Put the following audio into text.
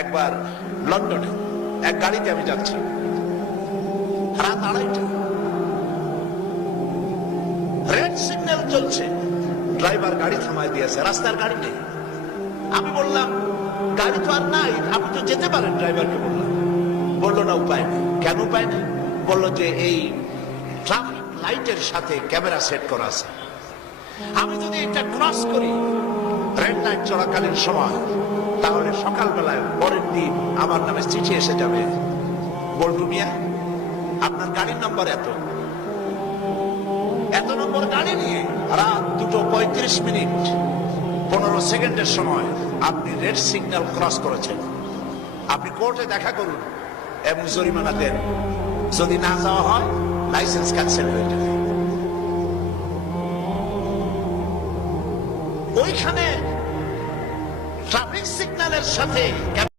একবার লন্ডনে এক গাড়িতে আমি যাচ্ছি, রাত 2:30, রেড সিগন্যাল চলছে, ড্রাইভার গাড়ি থামায় দিয়েছে, রাস্তার গাড়ি নেই। আমি বললাম গাড়ি তো আর নাই, আপনি তো যেতে পারেন। ড্রাইভারকে বললাম, বললো না উপায় নেই। কেন উপায় নেই? বললো যে এই ট্রাফিক লাইটের সাথে ক্যামেরা সেট করা আছে, আমি যদি এটা ক্রস করি রেড লাইট চলাকালীন সময়, তাহলে সকালবেলায় পরের দিন আমার নামে চিঠি এসে যাবে, বল্টু মিয়া আপনার গাড়ির নম্বর এত নম্বর গাড়ি নিয়ে রাত 2:35 সময় আপনি রেড সিগন্যাল ক্রস করেছেন। আপনি কোর্টে দেখা করুন এবং জরিমানা দেন। যদি না যাওয়া হয় লাইসেন্স ক্যান্সেল হয়ে যাবে। ওইখানে ট্রাফিক সিগন্যালের সাথে